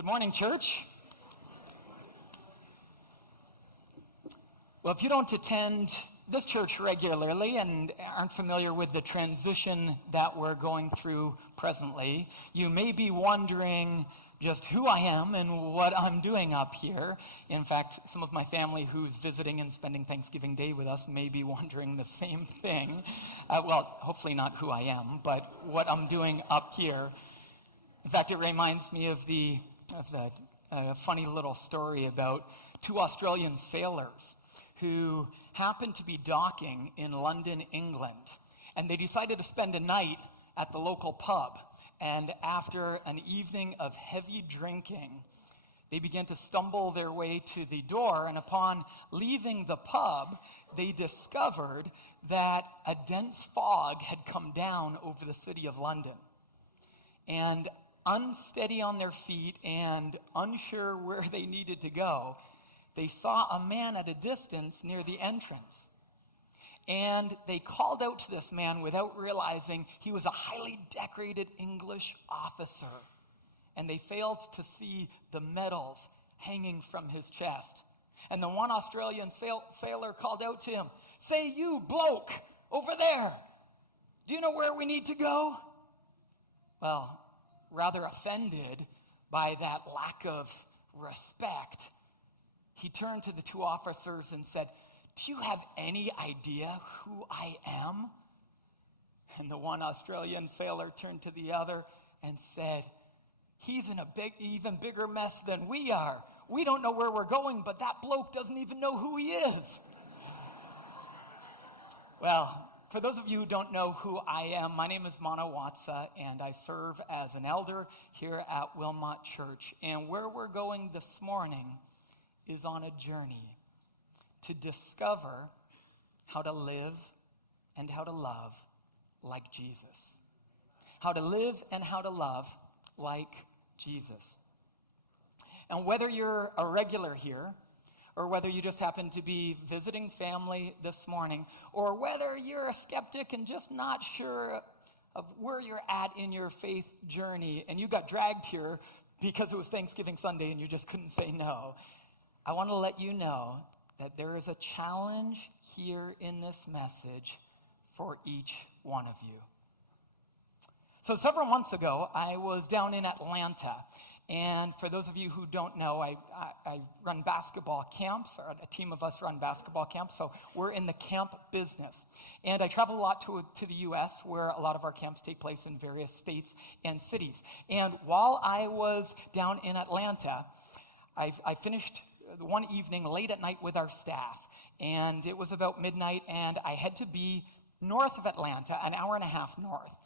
Good morning, church. Well, if you don't attend this church regularly and aren't familiar with the transition that we're going through presently, you may be wondering just who I am and what I'm doing up here. In fact, some of my family who's visiting and spending Thanksgiving Day with us may be wondering the same thing. Well, hopefully not who I am, but what I'm doing up here. In fact, it reminds me of the funny little story about two Australian sailors who happened to be docking in London, England. And they decided to spend a night at the local pub. And after an evening of heavy drinking, they began to stumble their way to the door. And upon leaving the pub, they discovered that a dense fog had come down over the city of London. And unsteady on their feet and unsure where they needed to go, they saw a man at a distance near the entrance. And they called out to this man without realizing he was a highly decorated English officer. And they failed to see the medals hanging from his chest. And the one Australian sailor called out to him, "Say, you bloke over there, do you know where we need to go?" Well, rather offended by that lack of respect, he turned to the two officers and said, "Do you have any idea who I am?" And the one Australian sailor turned to the other and said, "He's in even bigger mess than we are. We don't know where we're going, but that bloke doesn't even know who he is." Well, for those of you who don't know who I am, my name is Mano Watsa, and I serve as an elder here at Wilmot Church. And where we're going this morning is on a journey to discover how to live and how to love like Jesus. How to live and how to love like Jesus. And whether you're a regular here, or whether you just happen to be visiting family this morning, or whether you're a skeptic and just not sure of where you're at in your faith journey, and you got dragged here because it was Thanksgiving Sunday and you just couldn't say no, I want to let you know that there is a challenge here in this message for each one of you. So several months ago, I was down in Atlanta. And for those of you who don't know, I run basketball camps, or a team of us run basketball camps, so we're in the camp business. And I travel a lot to the U.S., where a lot of our camps take place in various states and cities. And while I was down in Atlanta, I finished one evening late at night with our staff, and it was about midnight, and I had to be north of Atlanta, an hour and a half north,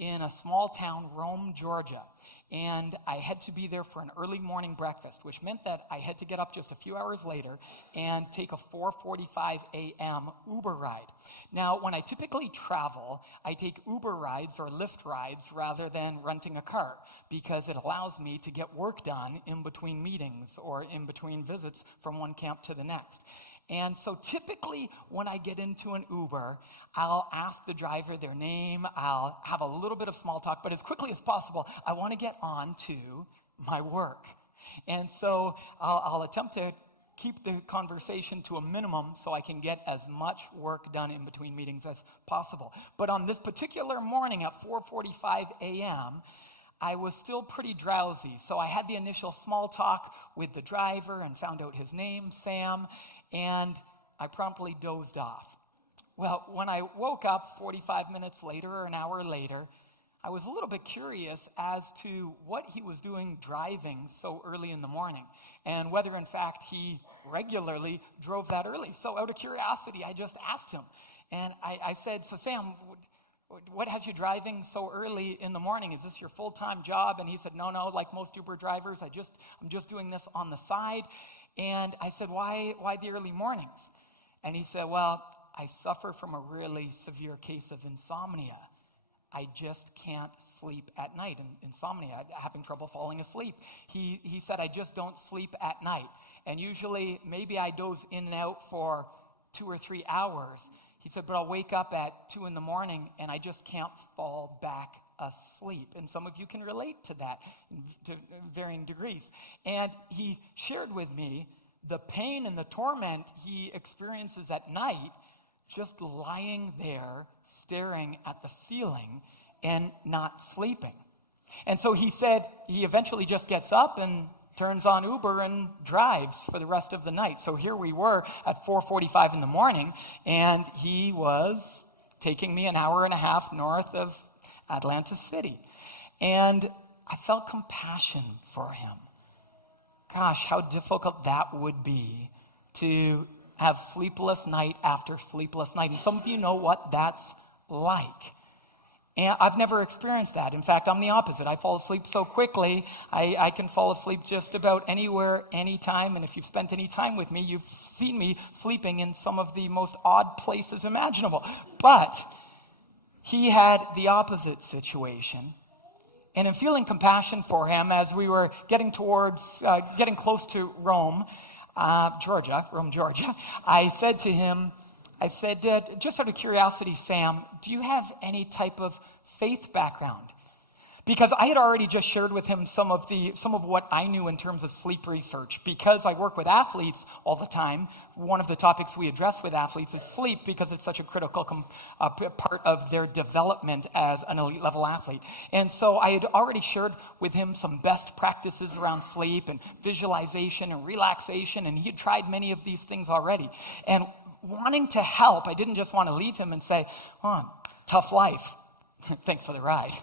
in a small town, Rome, Georgia. And I had to be there for an early morning breakfast, which meant that I had to get up just a few hours later and take a 4:45 a.m. Uber ride. Now, when I typically travel, I take Uber rides or Lyft rides rather than renting a car, because it allows me to get work done in between meetings or in between visits from one camp to the next. And so typically when I get into an Uber, I'll ask the driver their name, I'll have a little bit of small talk, but as quickly as possible, I want to get on to my work. And so I'll attempt to keep the conversation to a minimum so I can get as much work done in between meetings as possible. But on this particular morning at 4:45 a.m., I was still pretty drowsy, so I had the initial small talk with the driver and found out his name, Sam, and I promptly dozed off. Well, when I woke up 45 minutes later or an hour later, I was a little bit curious as to what he was doing driving so early in the morning, and whether in fact he regularly drove that early. So out of curiosity, I just asked him, and I said, "So Sam, what has you driving so early in the morning? Is this your full-time job?" And he said, no, like most Uber drivers, I'm just doing this on the side. And I said, why the early mornings? And he said, well, I suffer from a really severe case of insomnia. I just can't sleep at night. And insomnia, having trouble falling asleep. He said, I just don't sleep at night. And usually maybe I doze in and out for 2 or 3 hours. He said, but I'll wake up at 2 in the morning and I just can't fall back asleep. And some of you can relate to that to varying degrees. And he shared with me the pain and the torment he experiences at night just lying there staring at the ceiling and not sleeping. And so he said he eventually just gets up and turns on Uber and drives for the rest of the night. So here we were at 4:45 in the morning, and he was taking me an hour and a half north of Atlanta City. And I felt compassion for him. Gosh, how difficult that would be to have sleepless night after sleepless night. And some of you know what that's like. And I've never experienced that. In fact, I'm the opposite. I fall asleep so quickly, I can fall asleep just about anywhere, anytime. And if you've spent any time with me, you've seen me sleeping in some of the most odd places imaginable. But he had the opposite situation. And in feeling compassion for him, as we were getting close to Rome, Georgia, I said to him, just out of curiosity, Sam, do you have any type of faith background? Because I had already just shared with him some of what I knew in terms of sleep research. Because I work with athletes all the time, one of the topics we address with athletes is sleep, because it's such a critical part of their development as an elite level athlete. And so I had already shared with him some best practices around sleep and visualization and relaxation, and he had tried many of these things already. And wanting to help, I didn't just want to leave him and say, tough life. Thanks for the ride.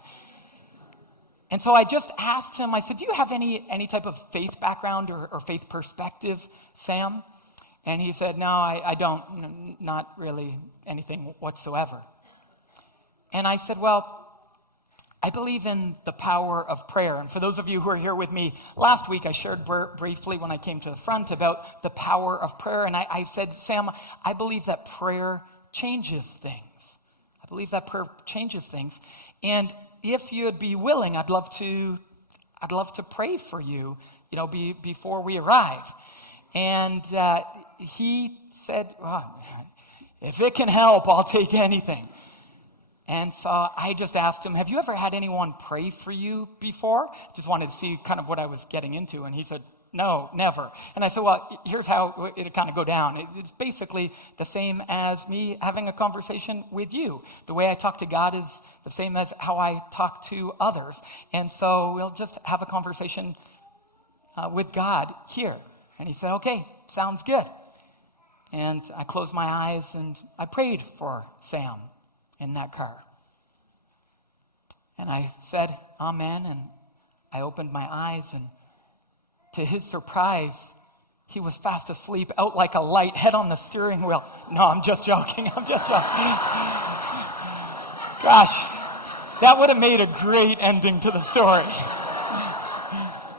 And so I just asked him, I said, do you have any type of faith background or faith perspective, Sam? And he said, no, I don't, not really anything whatsoever. And I said, well, I believe in the power of prayer. And for those of you who are here with me last week, I shared briefly when I came to the front about the power of prayer. And I said, Sam, I believe that prayer changes things. I believe that prayer changes things. And if you'd be willing, I'd love to pray for you, before we arrive. And he said, if it can help, I'll take anything. And so I just asked him, have you ever had anyone pray for you before? Just wanted to see kind of what I was getting into. And he said, no, never. And I said, well, here's how it'll kind of go down. It's basically the same as me having a conversation with you. The way I talk to God is the same as how I talk to others. And so we'll just have a conversation with God here. And he said, okay, sounds good. And I closed my eyes and I prayed for Sam in that car. And I said, amen, and I opened my eyes, and to his surprise, he was fast asleep, out like a light, head on the steering wheel. No, I'm just joking. Gosh, that would have made a great ending to the story.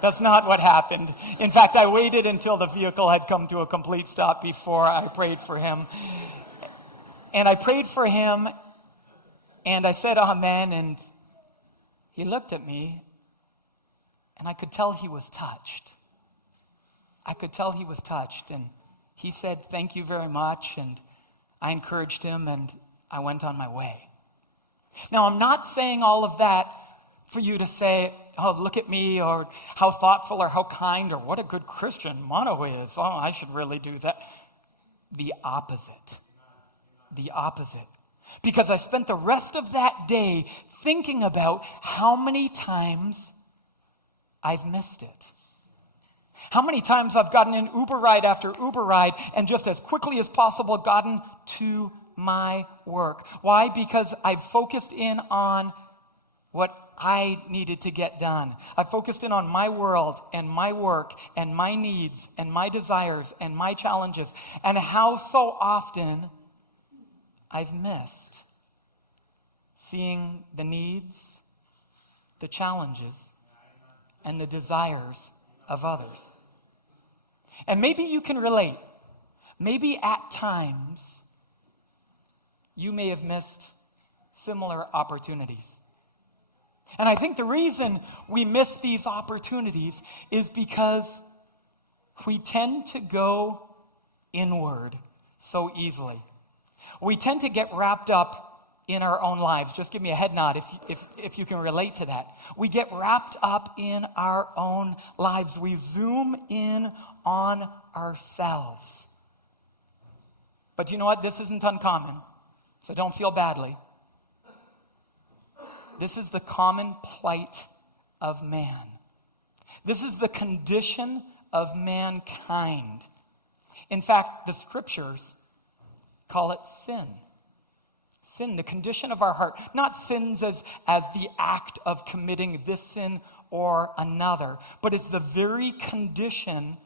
That's not what happened. In fact, I waited until the vehicle had come to a complete stop before I prayed for him. And I prayed for him, and I said amen, and he looked at me, and I could tell he was touched. And he said, thank you very much, and I encouraged him, and I went on my way. Now, I'm not saying all of that for you to say, oh, look at me, or how thoughtful, or how kind, or what a good Christian Mano is. Oh, I should really do that. The opposite. Because I spent the rest of that day thinking about how many times I've missed it. How many times I've gotten an Uber ride after Uber ride and just as quickly as possible gotten to my work. Why? Because I've focused in on what I needed to get done. I focused in on my world and my work and my needs and my desires and my challenges, and how so often I've missed seeing the needs, the challenges, and the desires of others. And maybe you can relate. Maybe at times you may have missed similar opportunities. And I think the reason we miss these opportunities is because we tend to go inward so easily. We tend to get wrapped up in our own lives. Just give me a head nod if you can relate to that. We get wrapped up in our own lives. We zoom in on ourselves. But you know what? This isn't uncommon, so don't feel badly. This is the common plight of man. This is the condition of mankind. In fact, the scriptures call it sin. Sin, the condition of our heart. Not sins as the act of committing this sin or another, but it's the very condition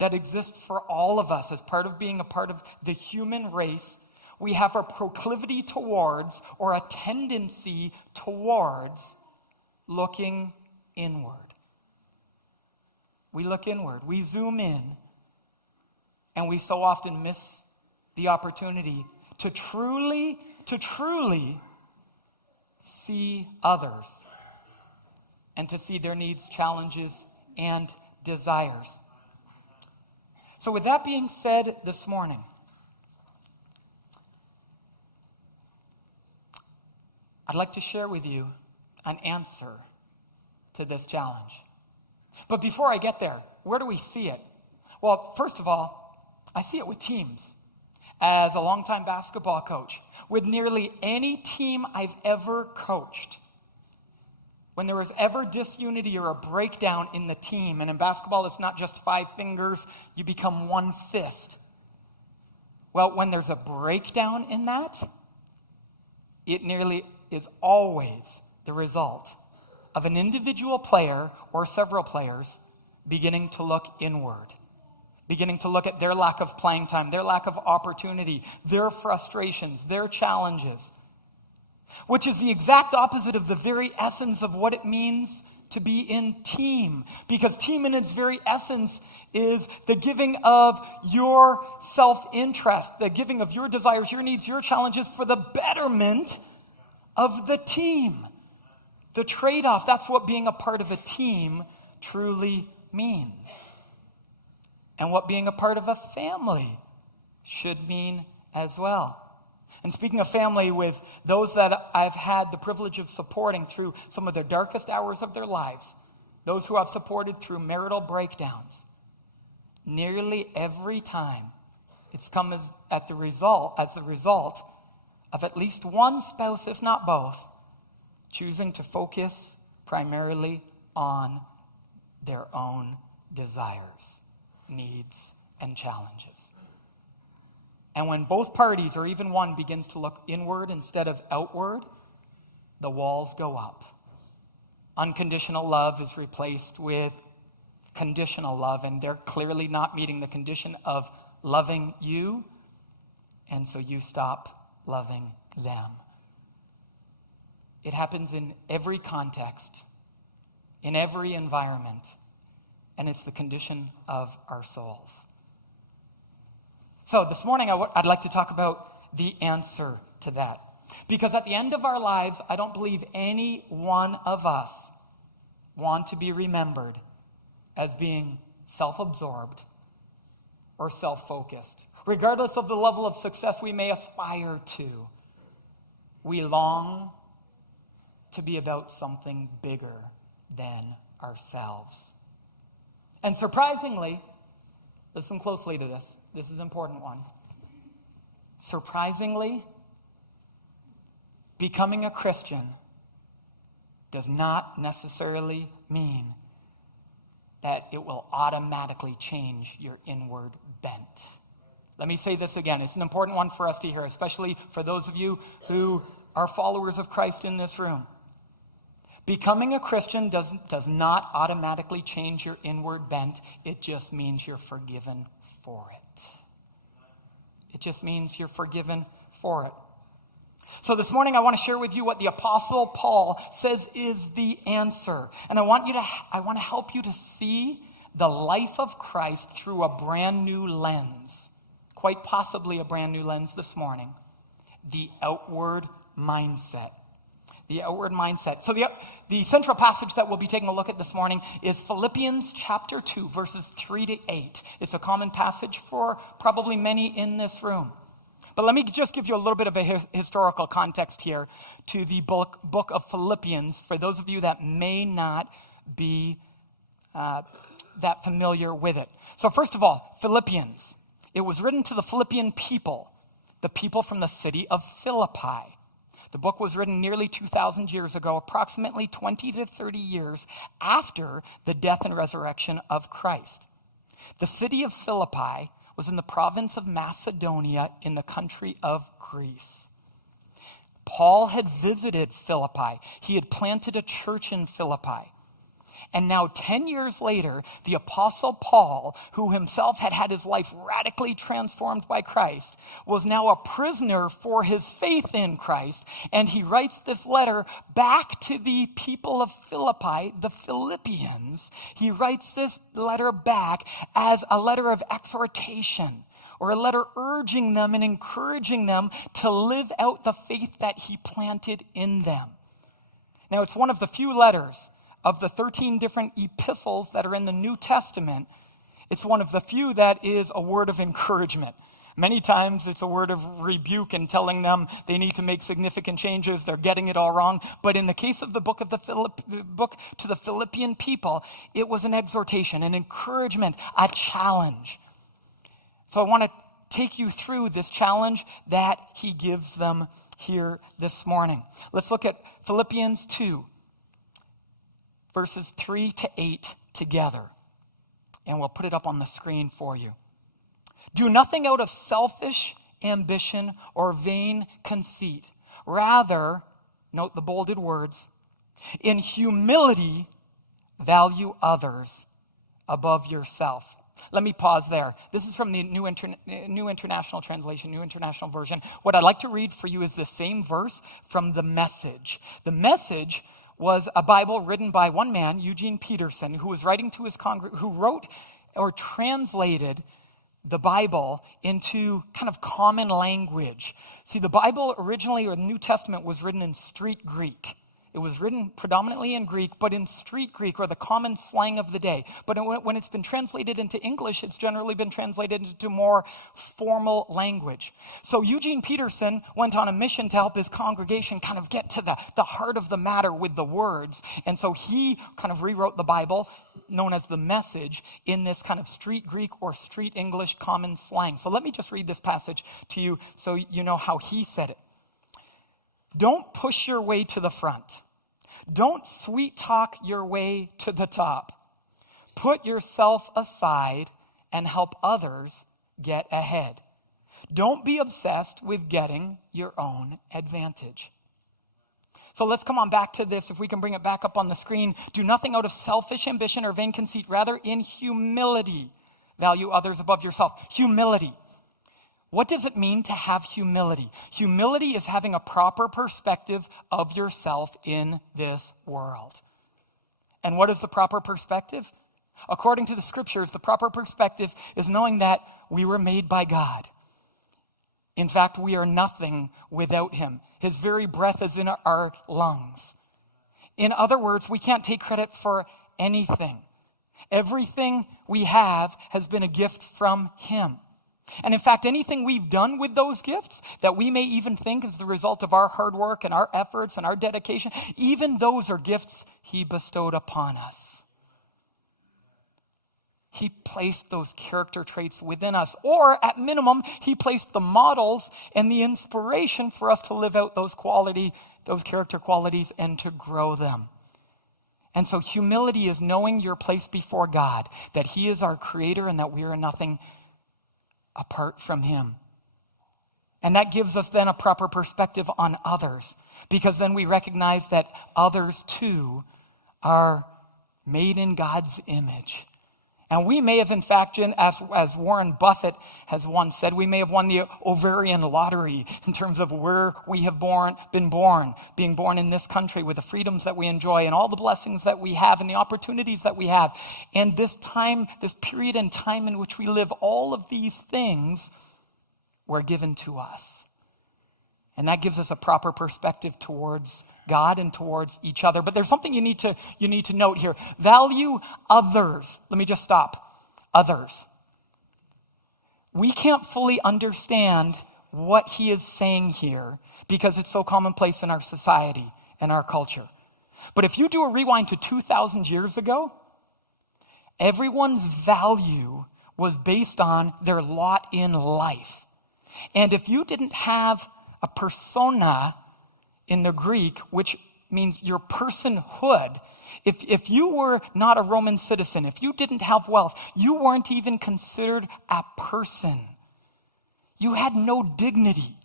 that exists for all of us as part of being a part of the human race. We have a proclivity towards, or a tendency towards, looking inward. We look inward. We zoom in. And we so often miss the opportunity to truly see others and to see their needs, challenges, and desires. So with that being said this morning, I'd like to share with you an answer to this challenge. But before I get there, where do we see it? Well, first of all, I see it with teams. As a longtime basketball coach, with nearly any team I've ever coached, when there was ever disunity or a breakdown in the team, and in basketball it's not just 5 fingers, you become one fist. Well, when there's a breakdown in that, it nearly is always the result of an individual player or several players beginning to look inward, beginning to look at their lack of playing time, their lack of opportunity, their frustrations, their challenges, which is the exact opposite of the very essence of what it means to be in team. Because team in its very essence is the giving of your self-interest, the giving of your desires, your needs, your challenges for the betterment of the team. The trade-off, that's what being a part of a team truly means. And what being a part of a family should mean as well. And speaking of family, with those that I've had the privilege of supporting through some of the darkest hours of their lives, those who I've supported through marital breakdowns, nearly every time it's come as the result of at least one spouse, if not both, choosing to focus primarily on their own desires, needs, and challenges. And when both parties, or even one, begins to look inward instead of outward, the walls go up. Unconditional love is replaced with conditional love, and they're clearly not meeting the condition of loving you, and so you stop loving them. It happens in every context, in every environment, and it's the condition of our souls. So this morning, I'd like to talk about the answer to that. Because at the end of our lives, I don't believe any one of us want to be remembered as being self-absorbed or self-focused. Regardless of the level of success we may aspire to, we long to be about something bigger than ourselves. And surprisingly, listen closely to this. This is an important one. Surprisingly, becoming a Christian does not necessarily mean that it will automatically change your inward bent. Let me say this again. It's an important one for us to hear, especially for those of you who are followers of Christ in this room. Becoming a Christian does not automatically change your inward bent. It just means you're forgiven for it. It just means you're forgiven for it. So this morning I want to share with you what the Apostle Paul says is the answer. And I want to help you to see the life of Christ through a brand new lens. Quite possibly a brand new lens this morning. The outward mindset. The outward mindset. So the central passage that we'll be taking a look at this morning is Philippians chapter 2, verses 3 to 8. It's a common passage for probably many in this room. But let me just give you a little bit of a historical context here to the book of Philippians, for those of you that may not be that familiar with it. So first of all, Philippians. It was written to the Philippian people, the people from the city of Philippi. The book was written nearly 2,000 years ago, approximately 20 to 30 years after the death and resurrection of Christ. The city of Philippi was in the province of Macedonia in the country of Greece. Paul had visited Philippi. He had planted a church in Philippi. And now 10 years later, the Apostle Paul, who himself had had his life radically transformed by Christ, was now a prisoner for his faith in Christ. And he writes this letter back to the people of Philippi, the Philippians. He writes this letter back as a letter of exhortation, or a letter urging them and encouraging them to live out the faith that he planted in them. Now, it's one of the few letters of the 13 different epistles that are in the New Testament. It's one of the few that is a word of encouragement. Many times it's a word of rebuke and telling them they need to make significant changes, they're getting it all wrong. But in the case of the book to the Philippian people, it was an exhortation, an encouragement, a challenge. So I want to take you through this challenge that he gives them here this morning. Let's look at Philippians 2. Verses 3 to 8 together. And we'll put it up on the screen for you. Do nothing out of selfish ambition or vain conceit. Rather, note the bolded words, in humility, value others above yourself. Let me pause there. This is from the New International Translation, New International Version. What I'd like to read for you is the same verse from the Message. The Message was a Bible written by one man, Eugene Peterson, who was writing to his who wrote or translated the Bible into kind of common language. See, the Bible originally, or the New Testament, was written in street Greek. It was written predominantly in Greek, but in street Greek, or the common slang of the day. But when it's been translated into English, it's generally been translated into more formal language. So Eugene Peterson went on a mission to help his congregation kind of get to the heart of the matter with the words. And so he kind of rewrote the Bible, known as the Message, in this kind of street Greek or street English common slang. So let me just read this passage to you so you know how he said it. Don't push your way to the front. Don't sweet talk your way to the top. Put yourself aside and help others get ahead. Don't be obsessed with getting your own advantage. So let's come on back to this. If we can bring it back up on the screen. Do nothing out of selfish ambition or vain conceit. Rather, in humility, value others above yourself. Humility. What does it mean to have humility? Humility is having a proper perspective of yourself in this world. And what is the proper perspective? According to the scriptures, the proper perspective is knowing that we were made by God. In fact, we are nothing without him. His very breath is in our lungs. In other words, we can't take credit for anything. Everything we have has been a gift from him. And in fact, anything we've done with those gifts that we may even think is the result of our hard work and our efforts and our dedication, even those are gifts he bestowed upon us. He placed those character traits within us, or at minimum, he placed the models and the inspiration for us to live out those character qualities and to grow them. And so humility is knowing your place before God, that he is our creator and that we are nothing apart from him. And that gives us then a proper perspective on others, because then we recognize that others too are made in God's image. And we may have, in fact, as Warren Buffett has once said, we may have won the ovarian lottery in terms of where we have been born, being born in this country with the freedoms that we enjoy and all the blessings that we have and the opportunities that we have. And this period in time in which we live, all of these things were given to us. And that gives us a proper perspective towards God and towards each other. But there's something you need to note here. Value others. Let me just stop. Others. We can't fully understand what he is saying here because it's so commonplace in our society and our culture. But if you do a rewind to 2,000 years ago, everyone's value was based on their lot in life. And if you didn't have a persona in the Greek, which means your personhood, if you were not a Roman citizen, if you didn't have wealth, you weren't even considered a person. You had no dignity.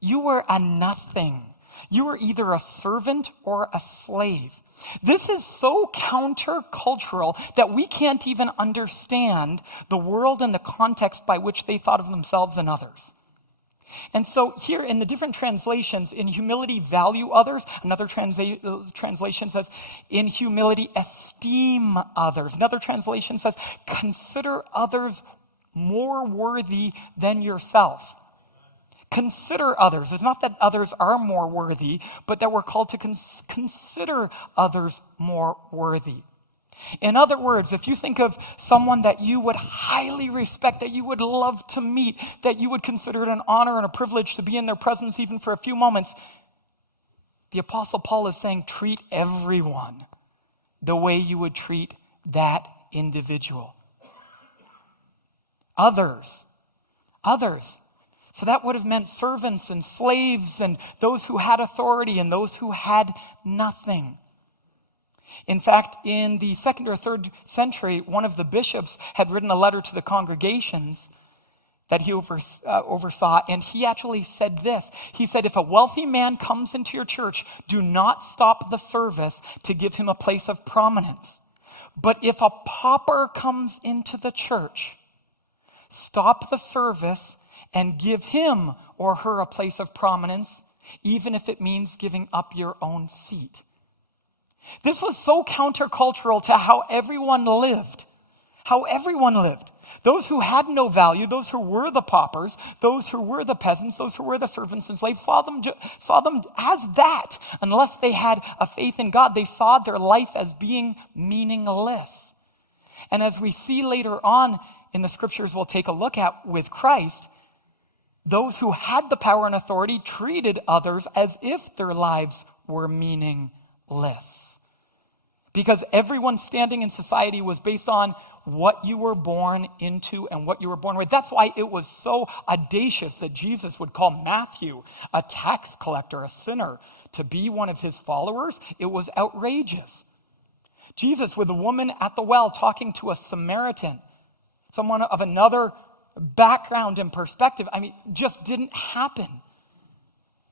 You were a nothing. You were either a servant or a slave. This is so countercultural that we can't even understand the world and the context by which they thought of themselves and others. And so here in the different translations, in humility, value others. Another translation says, in humility, esteem others. Another translation says, consider others more worthy than yourself. Consider others. It's not that others are more worthy, but that we're called to consider others more worthy. In other words, if you think of someone that you would highly respect, that you would love to meet, that you would consider it an honor and a privilege to be in their presence even for a few moments, the Apostle Paul is saying, treat everyone the way you would treat that individual. Others. So that would have meant servants and slaves and those who had authority and those who had nothing. In fact, in the 2nd or 3rd century, one of the bishops had written a letter to the congregations that he oversaw, and he actually said this. He said, if a wealthy man comes into your church, do not stop the service to give him a place of prominence. But if a pauper comes into the church, stop the service and give him or her a place of prominence, even if it means giving up your own seat. This was so countercultural to how everyone lived. Those who had no value, those who were the paupers, those who were the peasants, those who were the servants and slaves, saw them as that. Unless they had a faith in God, they saw their life as being meaningless. And as we see later on in the scriptures we'll take a look at with Christ, those who had the power and authority treated others as if their lives were meaningless. Because everyone standing in society was based on what you were born into and what you were born with. That's why it was so audacious that Jesus would call Matthew a tax collector, a sinner, to be one of his followers. It was outrageous. Jesus with a woman at the well talking to a Samaritan, someone of another background and perspective, just didn't happen.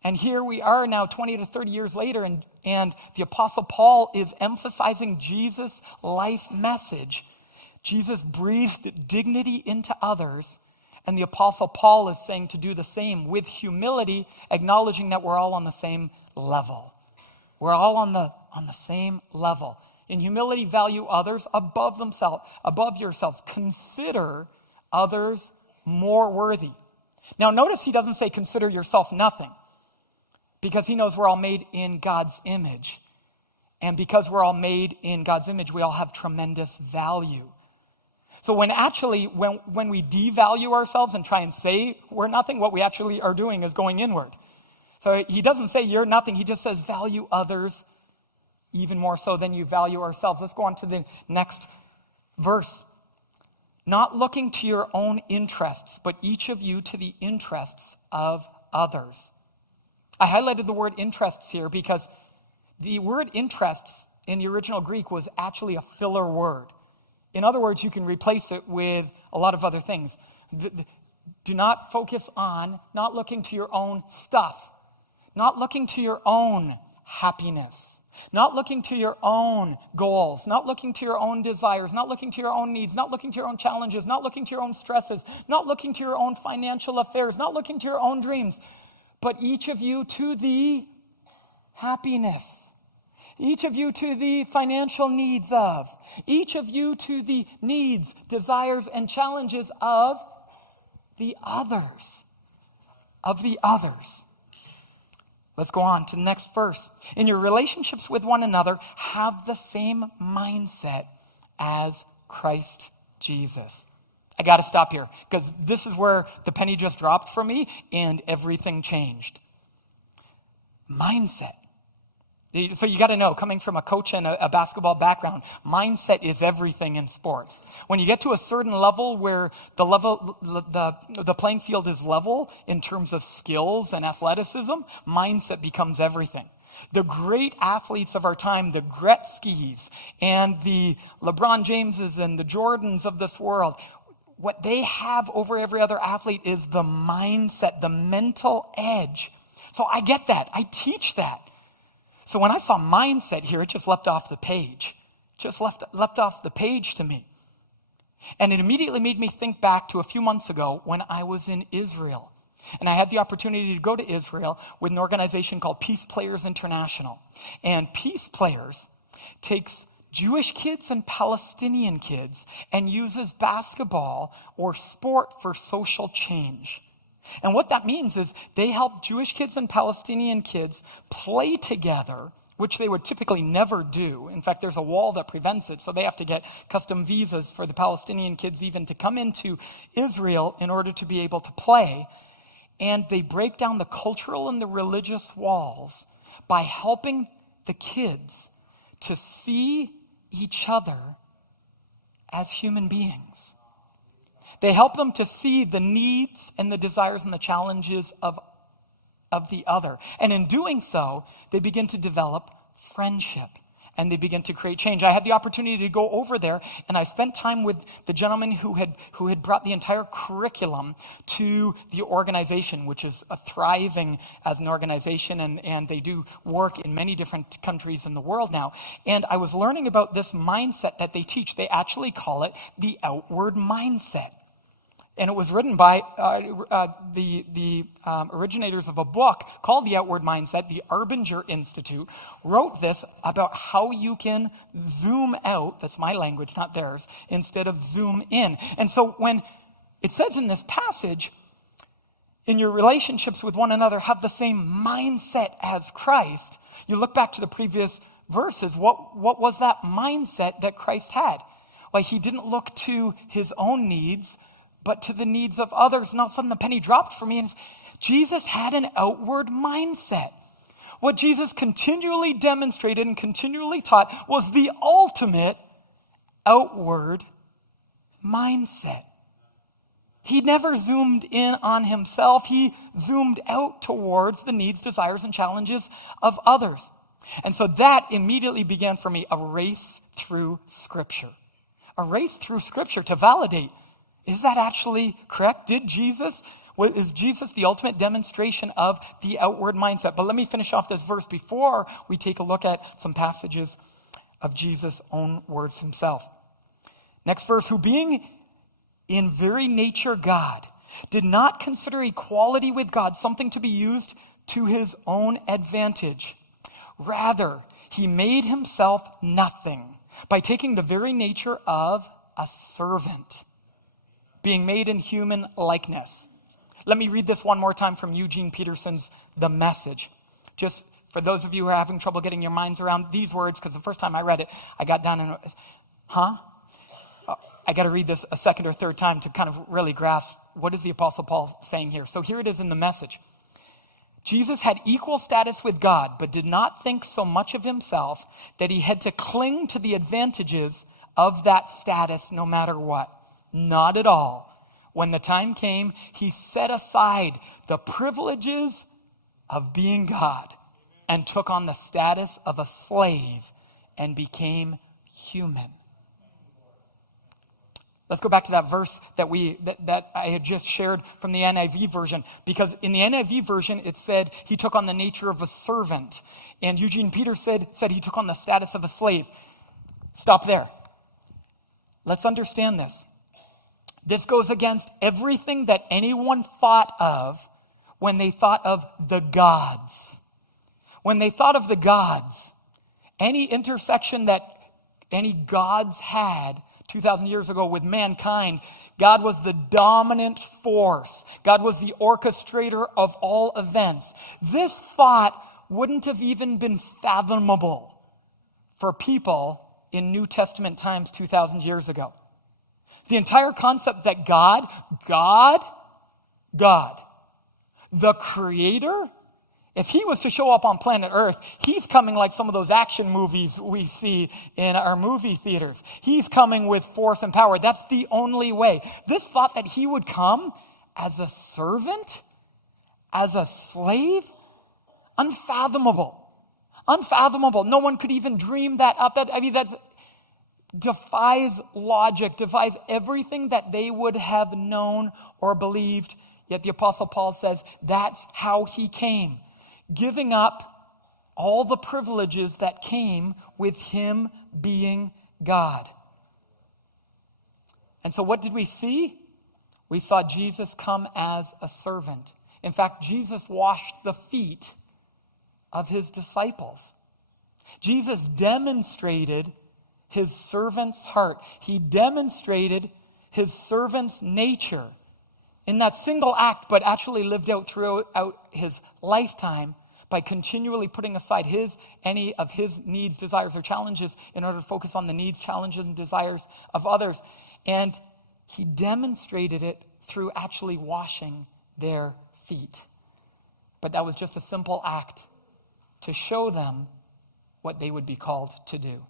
And here we are now 20 to 30 years later, and the Apostle Paul is emphasizing Jesus' life message. Jesus breathed dignity into others, and the Apostle Paul is saying to do the same with humility, acknowledging that we're all on the same level. We're all on the same level. In humility, value others above yourselves. Consider others more worthy. Now notice he doesn't say consider yourself nothing, because he knows we're all made in God's image. And because we're all made in God's image, we all have tremendous value. So when we devalue ourselves and try and say we're nothing, what we actually are doing is going inward. So he doesn't say you're nothing, he just says value others even more so than you value ourselves. Let's go on to the next verse. Not looking to your own interests, but each of you to the interests of others. I highlighted the word interests here because the word interests in the original Greek was actually a filler word. In other words, you can replace it with a lot of other things. Do not focus on not looking to your own stuff, not looking to your own happiness, not looking to your own goals, not looking to your own desires, not looking to your own needs, not looking to your own challenges, not looking to your own stresses, not looking to your own financial affairs, not looking to your own dreams, but each of you to the happiness, each of you to the financial needs of, each of you to the needs, desires, and challenges of the others, Let's go on to the next verse. In your relationships with one another, have the same mindset as Christ Jesus. I got to stop here because this is where the penny just dropped for me and everything changed. Mindset. So you got to know, coming from a coach and a basketball background, mindset is everything in sports. When you get to a certain level where the playing field is level in terms of skills and athleticism, mindset becomes everything. The great athletes of our time, the Gretzkys and the LeBron Jameses and the Jordans of this world, what they have over every other athlete is the mindset, the mental edge. So I get that. I teach that. So when I saw mindset here, it just leapt off the page. Just leapt off the page to me. And it immediately made me think back to a few months ago when I was in Israel. And I had the opportunity to go to Israel with an organization called Peace Players International. And Peace Players takes Jewish kids and Palestinian kids and uses basketball or sport for social change. And what that means is they help Jewish kids and Palestinian kids play together, which they would typically never do. In fact, there's a wall that prevents it, so they have to get custom visas for the Palestinian kids even to come into Israel in order to be able to play. And they break down the cultural and the religious walls by helping the kids to see each other as human beings. They help them to see the needs and the desires and the challenges of the other. And in doing so, they begin to develop friendship and they begin to create change. I had the opportunity to go over there and I spent time with the gentleman who had brought the entire curriculum to the organization, which is thriving as an organization, and they do work in many different countries in the world now. And I was learning about this mindset that they teach. They actually call it the outward mindset. And it was written by the originators of a book called The Outward Mindset. The Arbinger Institute wrote this about how you can zoom out, that's my language, not theirs, instead of zoom in. And so when it says in this passage, in your relationships with one another, have the same mindset as Christ, you look back to the previous verses, what was that mindset that Christ had? Well, he didn't look to his own needs, but to the needs of others. And all of a sudden the penny dropped for me, and Jesus had an outward mindset. What Jesus continually demonstrated and continually taught was the ultimate outward mindset. He never zoomed in on himself. He zoomed out towards the needs, desires, and challenges of others. And so that immediately began for me a race through Scripture. A race through Scripture to validate, is that actually correct? Is Jesus the ultimate demonstration of the outward mindset? But let me finish off this verse before we take a look at some passages of Jesus' own words himself. Next verse, who being in very nature God, did not consider equality with God something to be used to his own advantage. Rather, he made himself nothing by taking the very nature of a servant, being made in human likeness. Let me read this one more time from Eugene Peterson's The Message. Just for those of you who are having trouble getting your minds around these words, because the first time I read it, I got down and, I got to read this a second or third time to kind of really grasp what is the Apostle Paul saying here. So here it is in The Message. Jesus had equal status with God, but did not think so much of himself that he had to cling to the advantages of that status no matter what. Not at all. When the time came, he set aside the privileges of being God and took on the status of a slave and became human. Let's go back to that verse that I had just shared from the NIV version, because in the NIV version it said he took on the nature of a servant, and Eugene Peterson said he took on the status of a slave. Stop there. Let's understand this. This goes against everything that anyone thought of when they thought of the gods. When they thought of the gods, any intersection that any gods had 2,000 years ago with mankind, God was the dominant force. God was the orchestrator of all events. This thought wouldn't have even been fathomable for people in New Testament times 2,000 years ago. The entire concept that God, the creator, if he was to show up on planet Earth, he's coming like some of those action movies we see in our movie theaters. He's coming with force and power. That's the only way. This thought that he would come as a servant, as a slave, unfathomable. Unfathomable. No one could even dream that up. That defies logic, defies everything that they would have known or believed. Yet the Apostle Paul says that's how he came, giving up all the privileges that came with him being God. And so what did we see? We saw Jesus come as a servant. In fact, Jesus washed the feet of his disciples. Jesus demonstrated his servant's heart. He demonstrated his servant's nature in that single act, but actually lived out throughout his lifetime by continually putting aside any of his needs, desires, or challenges in order to focus on the needs, challenges, and desires of others. And he demonstrated it through actually washing their feet. But that was just a simple act to show them what they would be called to do.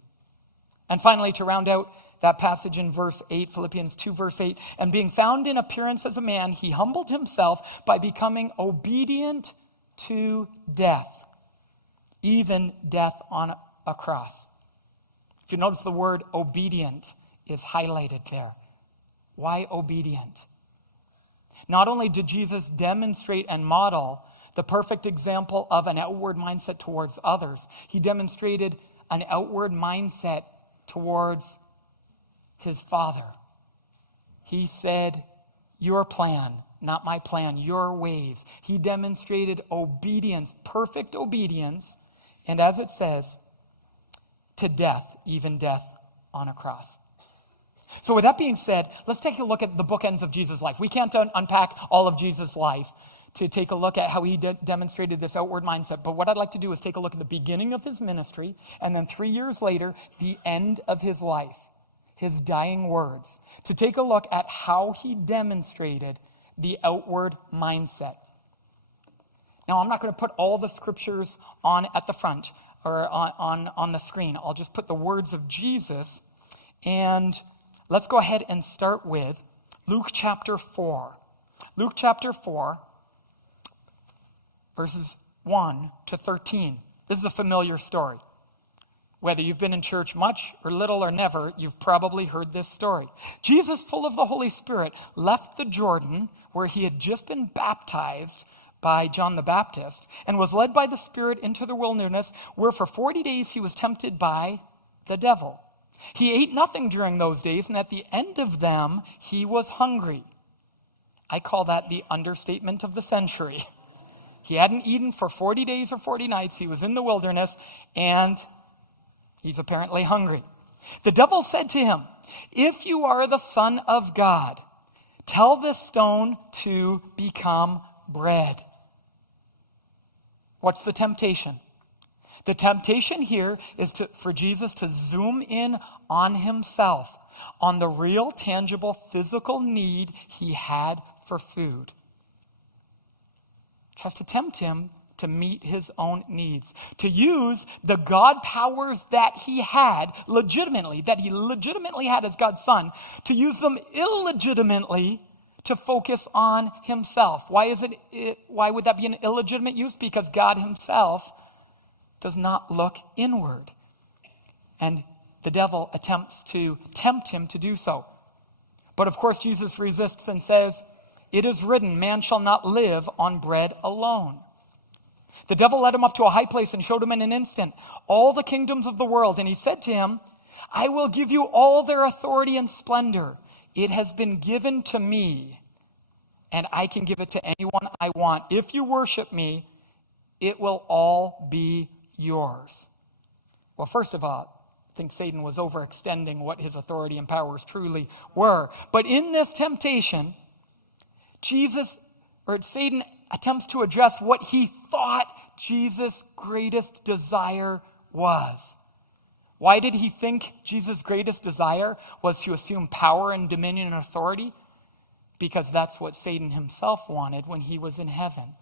And finally, to round out that passage in verse 8, Philippians 2, verse 8, and being found in appearance as a man, he humbled himself by becoming obedient to death, even death on a cross. If you notice, the word obedient is highlighted there. Why obedient? Not only did Jesus demonstrate and model the perfect example of an outward mindset towards others, he demonstrated an outward mindset towards his Father. He said, your plan, not my plan, your ways. He demonstrated obedience, perfect obedience, and as it says, to death, even death on a cross. So with that being said, let's take a look at the bookends of Jesus' life. We can't unpack all of Jesus' life to take a look at how he demonstrated this outward mindset. But what I'd like to do is take a look at the beginning of his ministry, and then 3 years later, the end of his life, his dying words, to take a look at how he demonstrated the outward mindset. Now, I'm not going to put all the scriptures on at the front or on the screen. I'll just put the words of Jesus, and let's go ahead and start with Luke chapter 4. Luke chapter 4, verses 1 to 13. This is a familiar story. Whether you've been in church much or little or never, you've probably heard this story. Jesus, full of the Holy Spirit, left the Jordan, where he had just been baptized by John the Baptist, and was led by the Spirit into the wilderness, where for 40 days he was tempted by the devil. He ate nothing during those days, and at the end of them, he was hungry. I call that the understatement of the century. He hadn't eaten for 40 days or 40 nights. He was in the wilderness, and he's apparently hungry. The devil said to him, if you are the Son of God, tell this stone to become bread. What's the temptation? The temptation here is for Jesus to zoom in on himself, on the real, tangible, physical need he had for food. Tries to tempt him to meet his own needs, to use the God powers that he legitimately had as God's son, to use them illegitimately to focus on himself. Why would that be an illegitimate use? Because God himself does not look inward. And the devil attempts to tempt him to do so. But of course, Jesus resists and says, it is written, man shall not live on bread alone. The devil led him up to a high place and showed him in an instant all the kingdoms of the world. And he said to him, I will give you all their authority and splendor. It has been given to me, and I can give it to anyone I want. If you worship me, it will all be yours. Well, first of all, I think Satan was overextending what his authority and powers truly were. But in this temptation, Satan attempts to address what he thought Jesus' greatest desire was Why did he think Jesus' greatest desire was to assume power and dominion and authority? Because that's what Satan himself wanted when he was in heaven.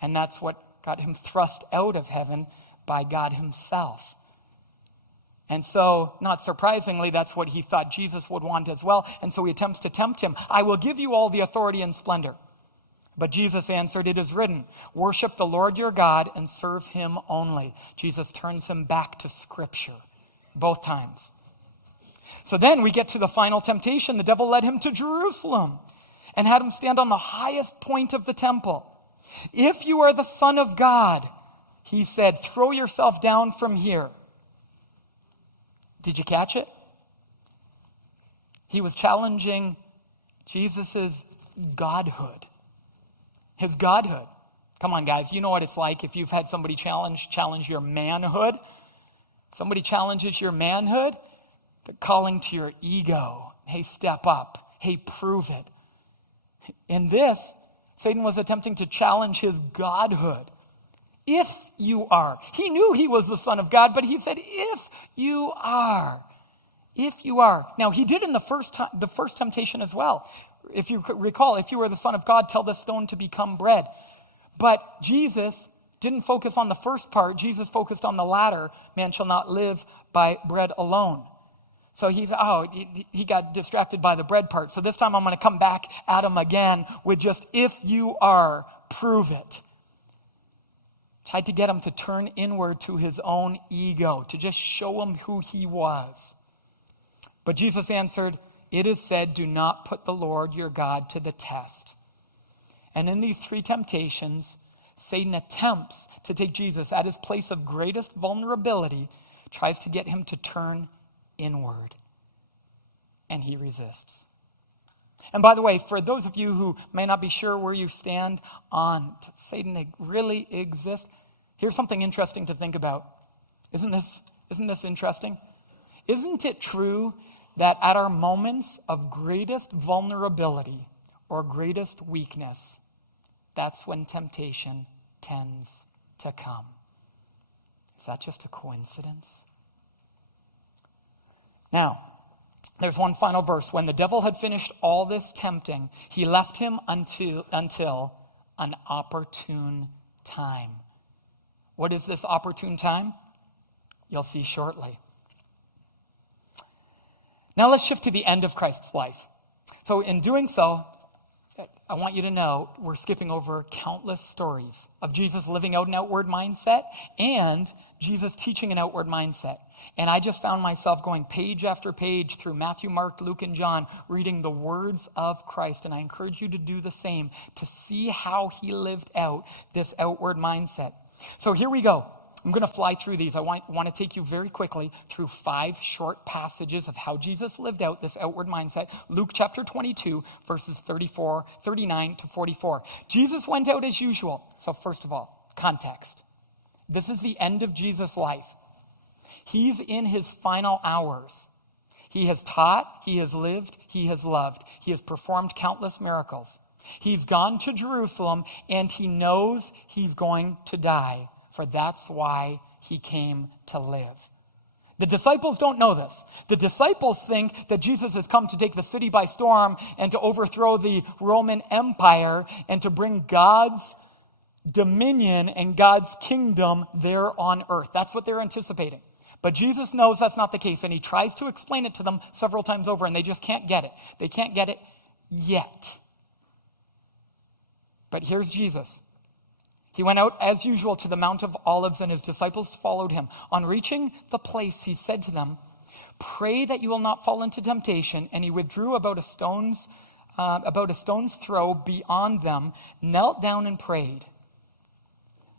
And that's what got him thrust out of heaven by God himself. And so, not surprisingly, that's what he thought Jesus would want as well. And so he attempts to tempt him. I will give you all the authority and splendor. But Jesus answered, it is written, worship the Lord your God and serve him only. Jesus turns him back to Scripture both times. So then we get to the final temptation. The devil led him to Jerusalem and had him stand on the highest point of the temple. If you are the Son of God, he said, throw yourself down from here. Did you catch it? He was challenging Jesus' godhood. His godhood. Come on, guys. You know what it's like if you've had somebody challenge your manhood. Somebody challenges your manhood, they're calling to your ego. Hey, step up. Hey, prove it. In this, Satan was attempting to challenge his godhood. If you are. He knew he was the Son of God, but he said, if you are. If you are. Now, he did in the first temptation as well. If you recall, if you are the Son of God, tell the stone to become bread. But Jesus didn't focus on the first part. Jesus focused on the latter. Man shall not live by bread alone. So he got distracted by the bread part. So this time I'm going to come back at him again with just, if you are, prove it. Tried to get him to turn inward to his own ego, to just show him who he was. But Jesus answered, it is said, do not put the Lord your God to the test. And in these three temptations, Satan attempts to take Jesus at his place of greatest vulnerability, tries to get him to turn inward. And he resists. And by the way, for those of you who may not be sure where you stand on Satan really exist, here's something interesting to think about. Isn't this interesting? Isn't it true that at our moments of greatest vulnerability or greatest weakness, that's when temptation tends to come? Is that just a coincidence? Now, there's one final verse. When the devil had finished all this tempting, he left him until an opportune time. What is this opportune time? You'll see shortly. Now let's shift to the end of Christ's life. So in doing so, I want you to know we're skipping over countless stories of Jesus living out an outward mindset and Jesus teaching an outward mindset. And I just found myself going page after page through Matthew, Mark, Luke, and John, reading the words of Christ. And I encourage you to do the same, to see how he lived out this outward mindset. So here we go. I'm going to fly through these. I want to take you very quickly through 5 short passages of how Jesus lived out this outward mindset. Luke chapter 22, verses 39 to 44. Jesus went out as usual. So first of all, context. This is the end of Jesus' life. He's in his final hours. He has taught, he has lived, he has loved. He has performed countless miracles. He's gone to Jerusalem and he knows he's going to die. For that's why he came to live. The disciples don't know this. The disciples think that Jesus has come to take the city by storm and to overthrow the Roman Empire and to bring God's dominion and God's kingdom there on earth. That's what they're anticipating. But Jesus knows that's not the case, and he tries to explain it to them several times over, and they just can't get it. They can't get it yet. But here's Jesus. He went out as usual to the Mount of Olives, and his disciples followed him. On reaching the place, he said to them, "Pray that you will not fall into temptation." And he withdrew about a stone's throw beyond them, knelt down and prayed.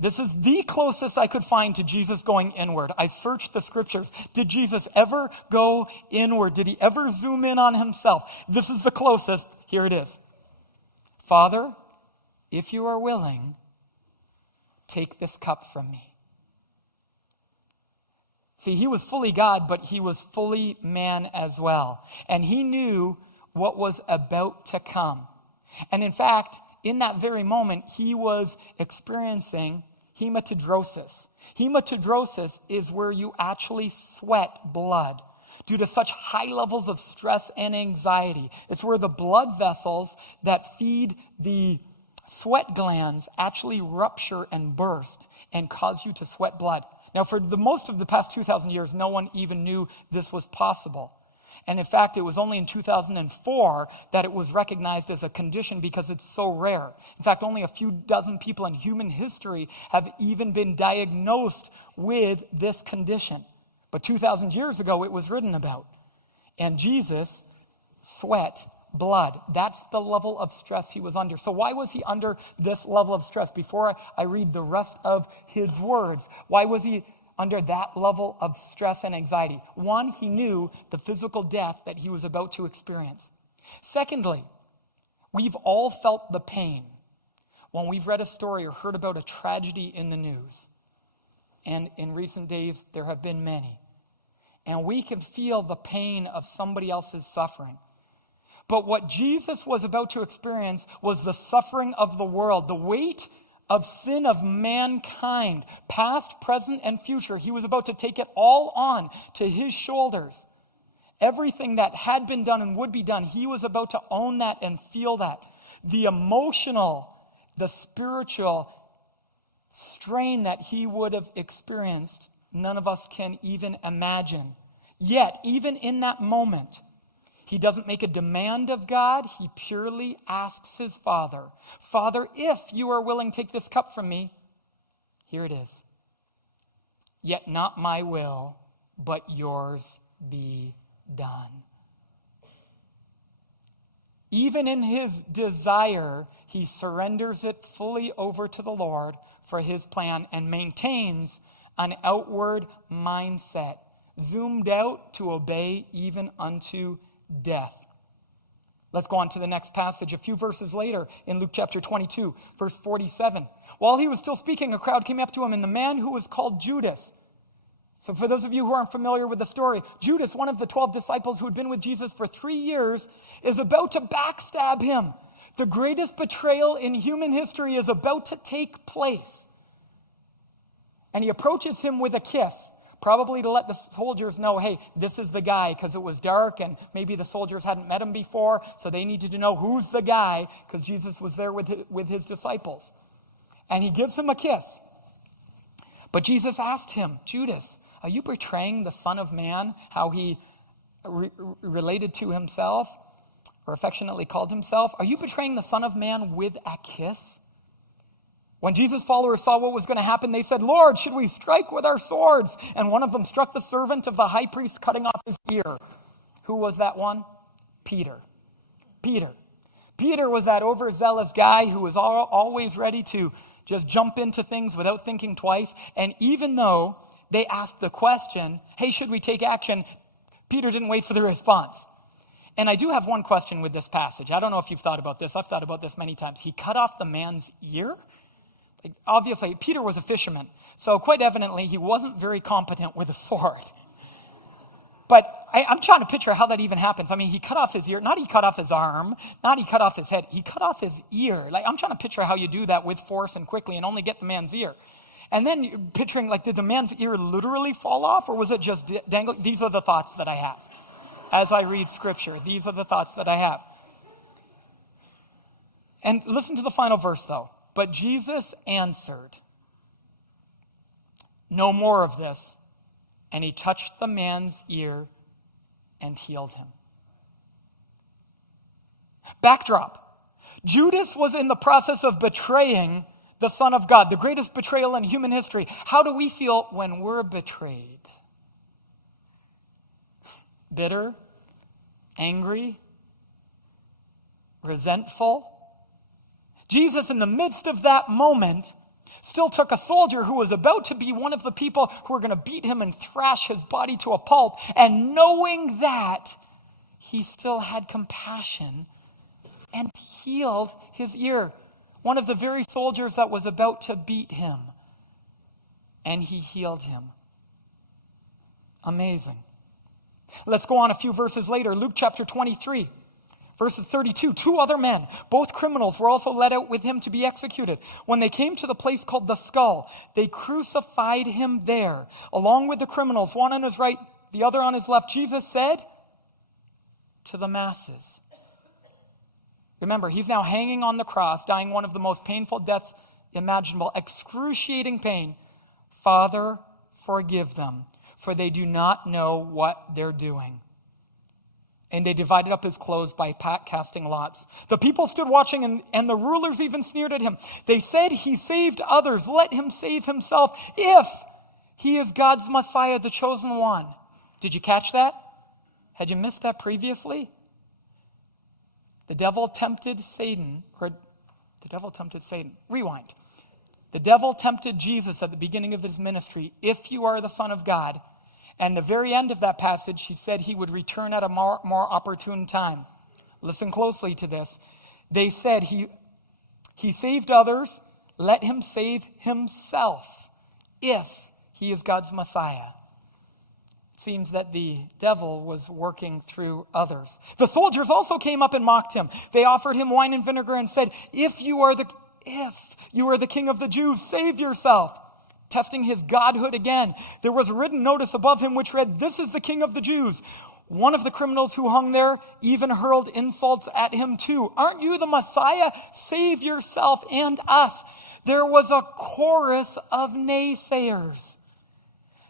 This is the closest I could find to Jesus going inward. I searched the scriptures. Did Jesus ever go inward? Did he ever zoom in on himself? This is the closest. Here it is. "Father, if you are willing, take this cup from me." See, he was fully God, but he was fully man as well. And he knew what was about to come. And in fact, in that very moment, he was experiencing hematidrosis. Hematidrosis is where you actually sweat blood due to such high levels of stress and anxiety. It's where the blood vessels that feed the sweat glands actually rupture and burst and cause you to sweat blood. Now, for the most of the past 2,000 years, no one even knew this was possible. And in fact, it was only in 2004 that it was recognized as a condition because it's so rare. In fact, only a few dozen people in human history have even been diagnosed with this condition. But 2,000 years ago, it was written about. And Jesus sweat blood. That's the level of stress he was under. So why was he under this level of stress? Before I read the rest of his words, why was he under that level of stress and anxiety? One, he knew the physical death that he was about to experience. Secondly, we've all felt the pain when we've read a story or heard about a tragedy in the news. And in recent days, there have been many. And we can feel the pain of somebody else's suffering. But what Jesus was about to experience was the suffering of the world, the weight of sin of mankind, past, present, and future. He was about to take it all on to his shoulders. Everything that had been done and would be done, he was about to own that and feel that. The emotional, the spiritual strain that he would have experienced, none of us can even imagine. Yet, even in that moment, he doesn't make a demand of God. He purely asks his Father, Father, if you are willing, take this cup from me. Here it is. Yet not my will, but yours be done. Even in his desire, he surrenders it fully over to the Lord for his plan and maintains an outward mindset, zoomed out to obey even unto death. Let's go on to the next passage. A few verses later in Luke chapter 22, verse 47. While he was still speaking, a crowd came up to him, and the man who was called Judas. So for those of you who aren't familiar with the story, Judas, one of the 12 disciples who had been with Jesus for 3 years, is about to backstab him. The greatest betrayal in human history is about to take place. And he approaches him with a kiss, probably to let the soldiers know, hey, this is the guy, because it was dark and maybe the soldiers hadn't met him before, so they needed to know who's the guy, because Jesus was there with his disciples. And he gives him a kiss. But Jesus asked him, Judas, are you betraying the Son of Man? How he related to himself, or affectionately called himself. Are you betraying the Son of Man with a kiss? When Jesus' followers saw what was going to happen, they said, Lord, should we strike with our swords? And one of them struck the servant of the high priest, cutting off his ear. Who was that one? Peter. Peter was that overzealous guy who was always ready to just jump into things without thinking twice. And even though they asked the question, hey, should we take action? Peter didn't wait for the response. And I do have one question with this passage. I don't know if you've thought about this. I've thought about this many times. He cut off the man's ear? Obviously, Peter was a fisherman, so quite evidently he wasn't very competent with a sword. But I'm trying to picture how that even happens. I mean, he cut off his ear, not he cut off his arm, not he cut off his head, he cut off his ear. Like, I'm trying to picture how you do that with force and quickly and only get the man's ear. And then picturing, like, did the man's ear literally fall off, or was it just dangling? These are the thoughts that I have as I read Scripture. These are the thoughts that I have. And listen to the final verse, though. But Jesus answered, no more of this. And he touched the man's ear and healed him. Backdrop. Judas was in the process of betraying the Son of God, the greatest betrayal in human history. How do we feel when we're betrayed? Bitter, angry, resentful. Jesus, in the midst of that moment, still took a soldier who was about to be one of the people who were going to beat him and thrash his body to a pulp. And knowing that, he still had compassion and healed his ear. One of the very soldiers that was about to beat him. And he healed him. Amazing. Let's go on a few verses later. Luke chapter 23. Verses 32, 2 other men, both criminals, were also led out with him to be executed. When they came to the place called the Skull, they crucified him there, along with the criminals, one on his right, the other on his left. Jesus said to the masses, remember, he's now hanging on the cross, dying one of the most painful deaths imaginable, excruciating pain. Father, forgive them, for they do not know what they're doing. And they divided up his clothes by casting lots. The people stood watching, and the rulers even sneered at him. They said, he saved others. Let him save himself if he is God's Messiah, the chosen one. Did you catch that? Had you missed that previously? The devil tempted Satan. Rewind. The devil tempted Jesus at the beginning of his ministry. If you are the Son of God. And the very end of that passage, he said he would return at a more opportune time. Listen closely to this. They said he saved others. Let him save himself if he is God's Messiah. It seems that the devil was working through others. The soldiers also came up and mocked him. They offered him wine and vinegar and said, if you are the king of the Jews, save yourself. Testing his godhood again, there was a written notice above him which read, this is the king of the Jews. One of the criminals who hung there even hurled insults at him too. Aren't you the Messiah? Save yourself and us. There was a chorus of naysayers.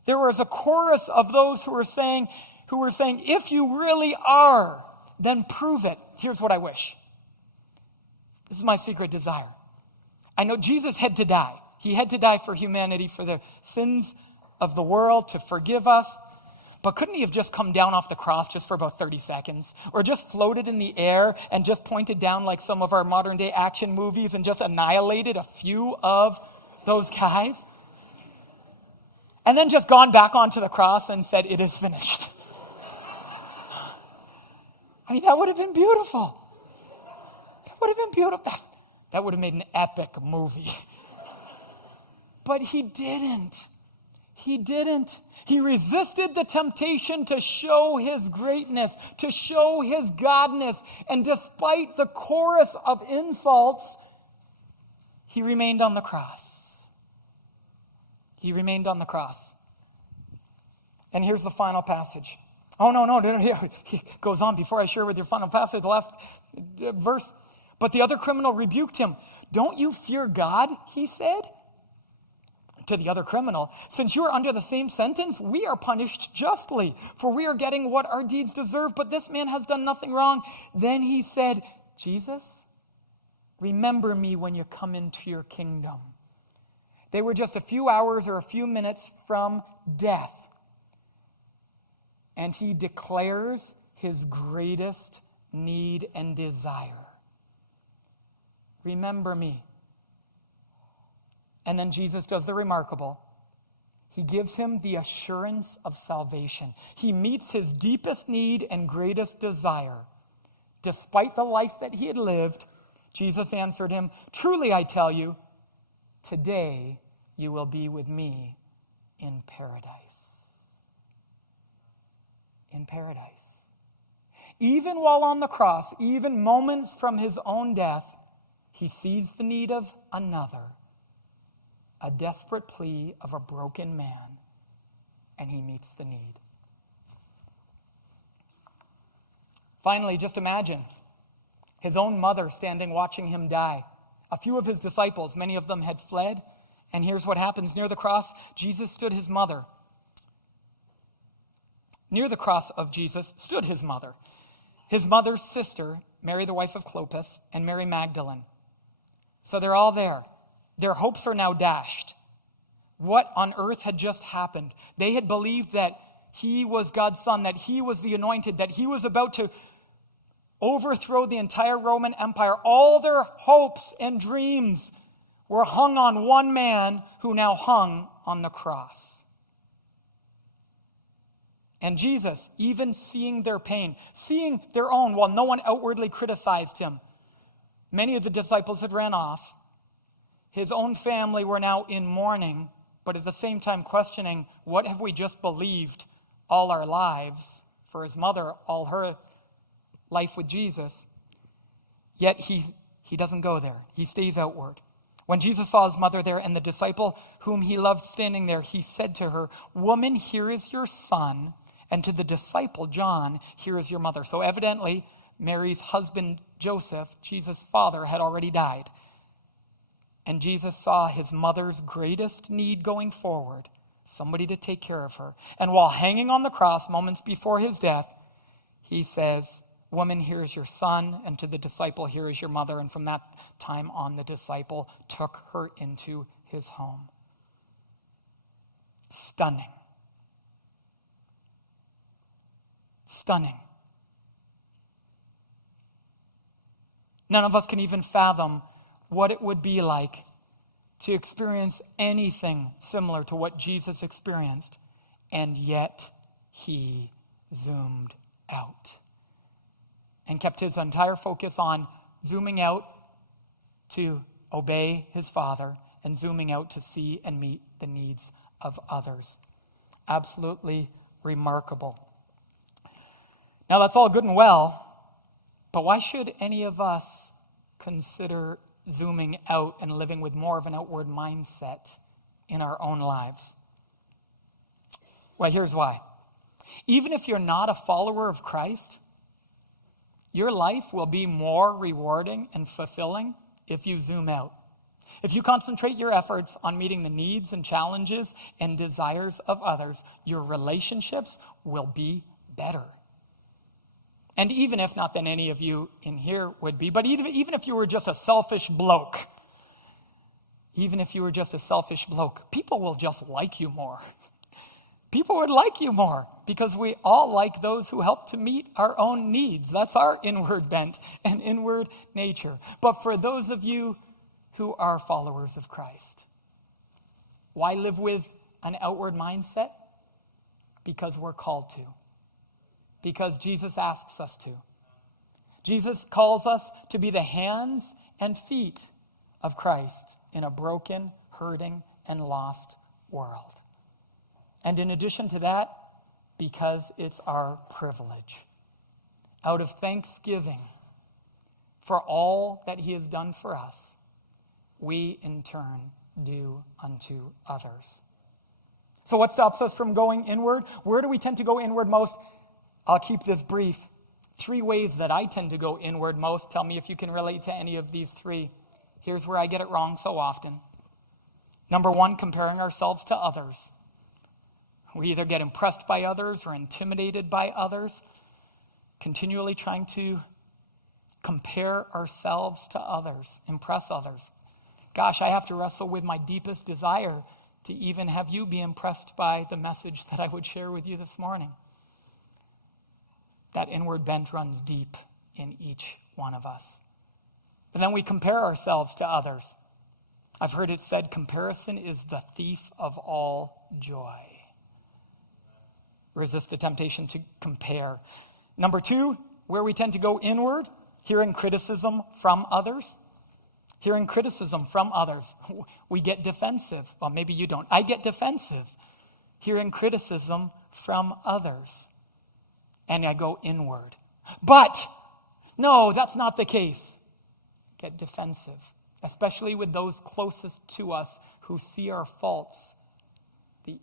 There was a chorus of those who were saying, if you really are, then prove it. Here's what I wish. This is my secret desire. I know Jesus had to die. He had to die for humanity, for the sins of the world, to forgive us. But couldn't he have just come down off the cross just for about 30 seconds? Or just floated in the air and just pointed down like some of our modern day action movies and just annihilated a few of those guys? And then just gone back onto the cross and said, it is finished. I mean, that would have been beautiful. That would have been beautiful. That would have made an epic movie. But he didn't. He didn't. He resisted the temptation to show his greatness, to show his godness. And despite the chorus of insults, he remained on the cross. He remained on the cross. And here's the final passage. Oh, no. He goes on before I share with your final passage, the last verse. But the other criminal rebuked him. Don't you fear God, he said. To the other criminal, since you are under the same sentence, we are punished justly, for we are getting what our deeds deserve, but this man has done nothing wrong. Then he said, Jesus, remember me when you come into your kingdom. They were just a few hours or a few minutes from death. And he declares his greatest need and desire. Remember me. And then Jesus does the remarkable. He gives him the assurance of salvation. He meets his deepest need and greatest desire. Despite the life that he had lived, Jesus answered him, truly I tell you, today you will be with me in paradise. In paradise. Even while on the cross, even moments from his own death, he sees the need of another. A desperate plea of a broken man, and he meets the need. Finally, just imagine his own mother standing watching him die. A few of his disciples, many of them had fled, and here's what happens. Near the cross, Jesus stood his mother. Near the cross of Jesus stood his mother. His mother's sister, Mary the wife of Clopas, and Mary Magdalene. So they're all there. Their hopes are now dashed. What on earth had just happened? They had believed that he was God's son, that he was the anointed, that he was about to overthrow the entire Roman Empire. All their hopes and dreams were hung on one man who now hung on the cross. And Jesus, even seeing their pain, seeing their own, while no one outwardly criticized him, many of the disciples had ran off. His own family were now in mourning, but at the same time questioning, what have we just believed all our lives? For his mother, all her life with Jesus. Yet he doesn't go there. He stays outward. When Jesus saw his mother there and the disciple whom he loved standing there, he said to her, "Woman, here is your son." And to the disciple, John, "Here is your mother." So evidently, Mary's husband, Joseph, Jesus' father, had already died. And Jesus saw his mother's greatest need going forward, somebody to take care of her. And while hanging on the cross moments before his death, he says, "Woman, here is your son." And to the disciple, "Here is your mother." And from that time on, the disciple took her into his home. Stunning. Stunning. None of us can even fathom what it would be like to experience anything similar to what Jesus experienced, and yet he zoomed out and kept his entire focus on zooming out to obey his Father and zooming out to see and meet the needs of others. Absolutely remarkable. Now, that's all good and well, but why should any of us consider zooming out and living with more of an outward mindset in our own lives? Well, here's why. Even if you're not a follower of Christ, your life will be more rewarding and fulfilling if you zoom out. If you concentrate your efforts on meeting the needs and challenges and desires of others, your relationships will be better. And even if not than any of you in here would be, but even if you were just a selfish bloke, people will just like you more. People would like you more because we all like those who help to meet our own needs. That's our inward bent and inward nature. But for those of you who are followers of Christ, why live with an outward mindset? Because we're called to. Because Jesus asks us to. Jesus calls us to be the hands and feet of Christ in a broken, hurting, and lost world. And in addition to that, because it's our privilege. Out of thanksgiving for all that he has done for us, we in turn do unto others. So what stops us from going inward? Where do we tend to go inward most? I'll keep this brief. 3 ways that I tend to go inward most. Tell me if you can relate to any of these 3. Here's where I get it wrong so often. Number 1, comparing ourselves to others. We either get impressed by others or intimidated by others, continually trying to compare ourselves to others, impress others. Gosh, I have to wrestle with my deepest desire to even have you be impressed by the message that I would share with you this morning. That inward bent runs deep in each one of us. But then we compare ourselves to others. I've heard it said, comparison is the thief of all joy. Resist the temptation to compare. Number 2, where we tend to go inward, hearing criticism from others. Hearing criticism from others. We get defensive. Well, maybe you don't. I get defensive. Hearing criticism from others. And I go inward. But, no, that's not the case. Get defensive. Especially with those closest to us who see our faults the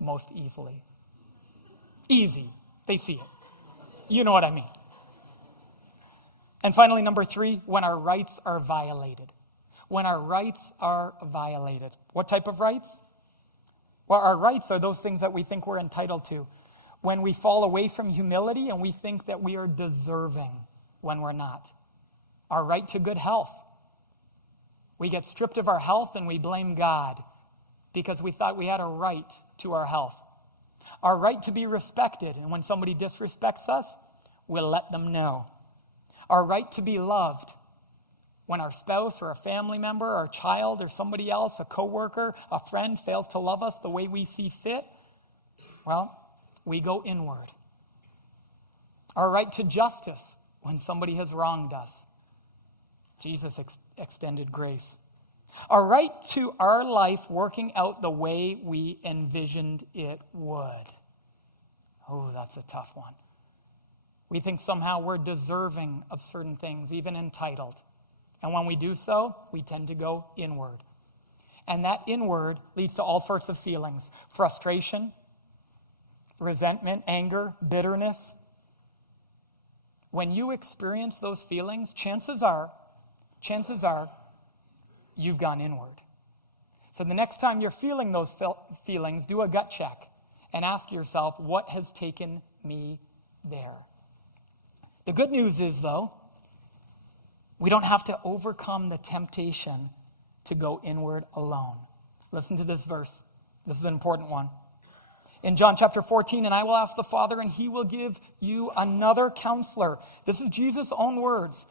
most easily. Easy. They see it. You know what I mean. And finally, number 3, when our rights are violated. When our rights are violated. What type of rights? Well, our rights are those things that we think we're entitled to. When we fall away from humility and we think that we are deserving when we're not. Our right to good health. We get stripped of our health and we blame God because we thought we had a right to our health. Our right to be respected, and when somebody disrespects us, we'll let them know. Our right to be loved. When our spouse or a family member or a child or somebody else, a coworker, a friend fails to love us the way we see fit, well, we go inward. Our right to justice when somebody has wronged us. Jesus extended grace. Our right to our life working out the way we envisioned it would. Oh, that's a tough one. We think somehow we're deserving of certain things, even entitled. And when we do so, we tend to go inward. And that inward leads to all sorts of feelings: frustration, resentment, anger, bitterness. When you experience those feelings, chances are, you've gone inward. So the next time you're feeling those feelings, do a gut check and ask yourself, what has taken me there? The good news is, though, we don't have to overcome the temptation to go inward alone. Listen to this verse. This is an important one. In John chapter 14, and I will ask the Father, and he will give you another counselor. This is Jesus' own words.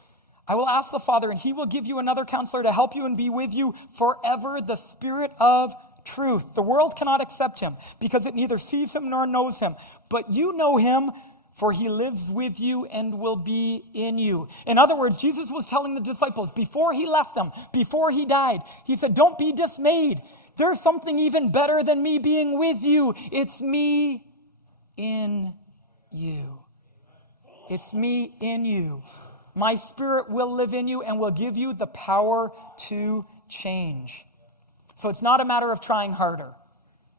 I will ask the Father, and he will give you another counselor to help you and be with you forever, the Spirit of truth. The world cannot accept him because it neither sees him nor knows him. But you know him, for he lives with you and will be in you. In other words, Jesus was telling the disciples before he left them, before he died, he said, don't be dismayed. There's something even better than me being with you. It's me in you. It's me in you. My Spirit will live in you and will give you the power to change. So it's not a matter of trying harder.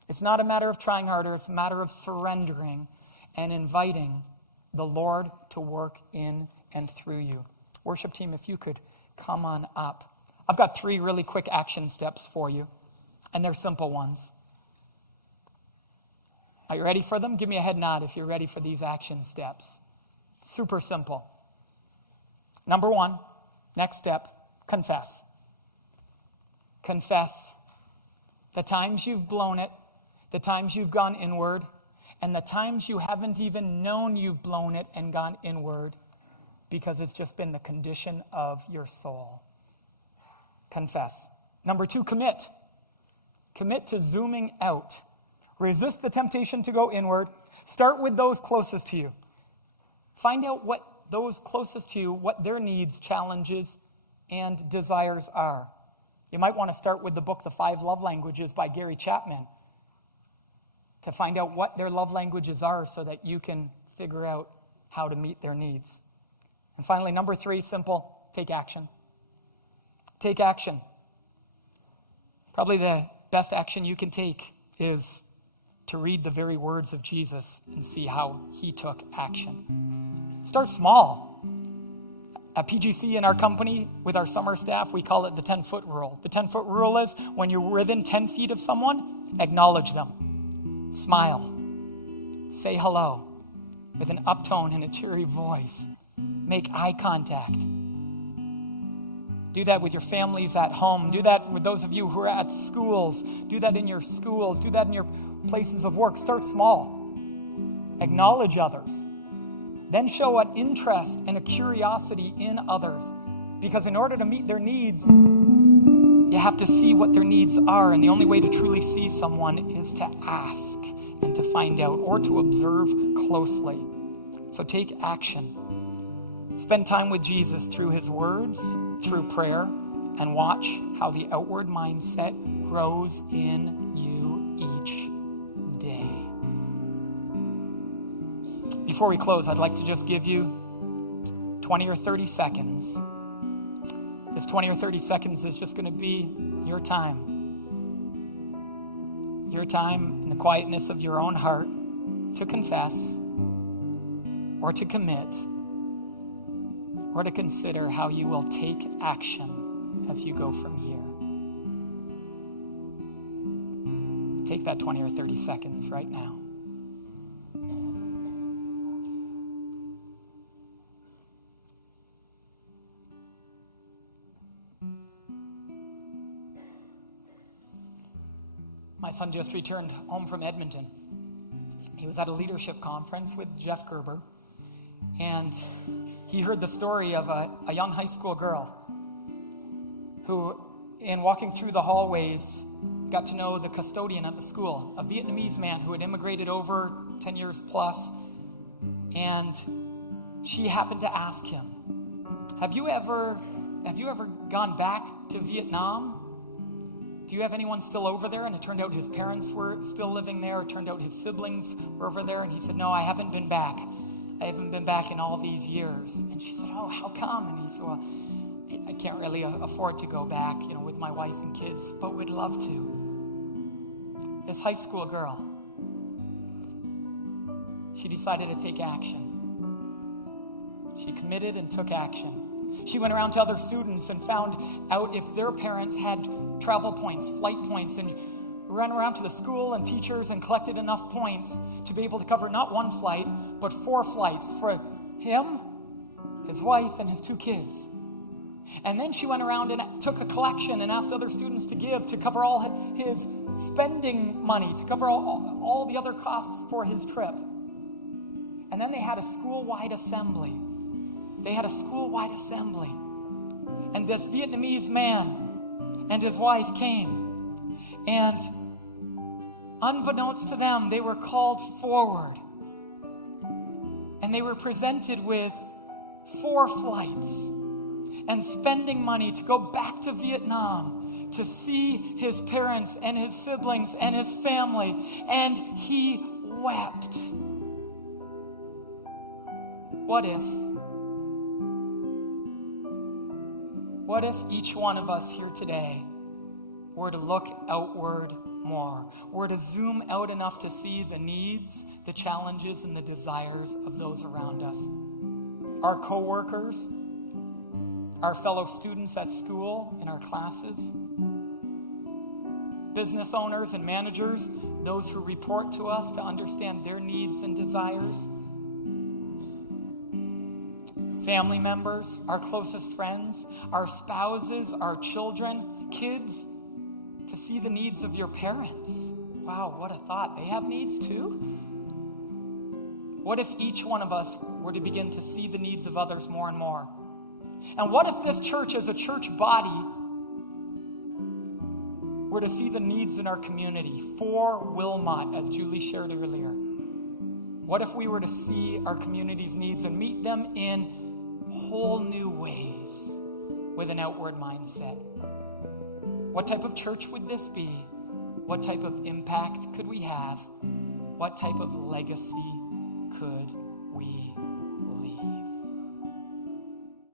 It's not a matter of trying harder. It's a matter of surrendering and inviting the Lord to work in and through you. Worship team, if you could come on up. I've got 3 really quick action steps for you, and they're simple ones. Are you ready for them? Give me a head nod if you're ready for these action steps. Super simple. Number 1, next step, confess. Confess the times you've blown it, the times you've gone inward, and the times you haven't even known you've blown it and gone inward because it's just been the condition of your soul. Confess. Number 2, commit. Commit to zooming out. Resist the temptation to go inward. Start with those closest to you. Find out what those closest to you, what their needs, challenges, and desires are. You might want to start with the book, The 5 Love Languages by Gary Chapman, to find out what their love languages are so that you can figure out how to meet their needs. And finally, number 3, simple, take action. Take action. Probably the best action you can take is to read the very words of Jesus and see how he took action. Start small. At PGC in our company, with our summer staff, we call it the 10-foot rule. The 10-foot rule is when you're within 10 feet of someone, acknowledge them. Smile. Say hello with an uptone and a cheery voice. Make eye contact. Do that with your families at home. Do that with those of you who are at schools. Do that in your schools. Do that in your places of work. Start small. Acknowledge others. Then show an interest and a curiosity in others. Because in order to meet their needs, you have to see what their needs are. And the only way to truly see someone is to ask and to find out or to observe closely. So take action. Spend time with Jesus through his words, through prayer, and watch how the outward mindset grows in you each day. Before we close, I'd like to just give you 20 or 30 seconds. This 20 or 30 seconds is just going to be your time. Your time in the quietness of your own heart to confess or to commit or to consider how you will take action as you go from here. Take that 20 or 30 seconds right now. My son just returned home from Edmonton. He was at a leadership conference with Jeff Gerber, and he heard the story of a young high school girl who, in walking through the hallways, got to know the custodian at the school, a Vietnamese man who had immigrated over 10 years plus, and she happened to ask him, have you ever gone back to Vietnam? Do you have anyone still over there? And it turned out his parents were still living there. It turned out his siblings were over there. And he said, no, I haven't been back. I haven't been back in all these years. And she said, oh, how come? And he said, well, I can't really afford to go back, with my wife and kids, but would love to. This high school girl, she decided to take action. She committed and took action. She went around to other students and found out if their parents had travel points, flight points, and ran around to the school and teachers and collected enough points to be able to cover not one flight, but 4 flights for him, his wife, and his 2 kids. And then she went around and took a collection and asked other students to give to cover all his spending money, to cover all the other costs for his trip. And then they had a school-wide assembly. And this Vietnamese man and his wife came. And unbeknownst to them, they were called forward. And they were presented with 4 flights and spending money to go back to Vietnam to see his parents and his siblings and his family. And he wept. What if each one of us here today were to look outward more, were to zoom out enough to see the needs, the challenges, and the desires of those around us? Our co-workers, our fellow students at school, in our classes, business owners and managers, those who report to us to understand their needs and desires, family members, our closest friends, our spouses, our children, kids, to see the needs of your parents. Wow, what a thought. They have needs too? What if each one of us were to begin to see the needs of others more and more? And what if this church as a church body were to see the needs in our community for Wilmot, as Julie shared earlier? What if we were to see our community's needs and meet them in whole new ways with an outward mindset? What type of church would this be? What type of impact could we have? What type of legacy could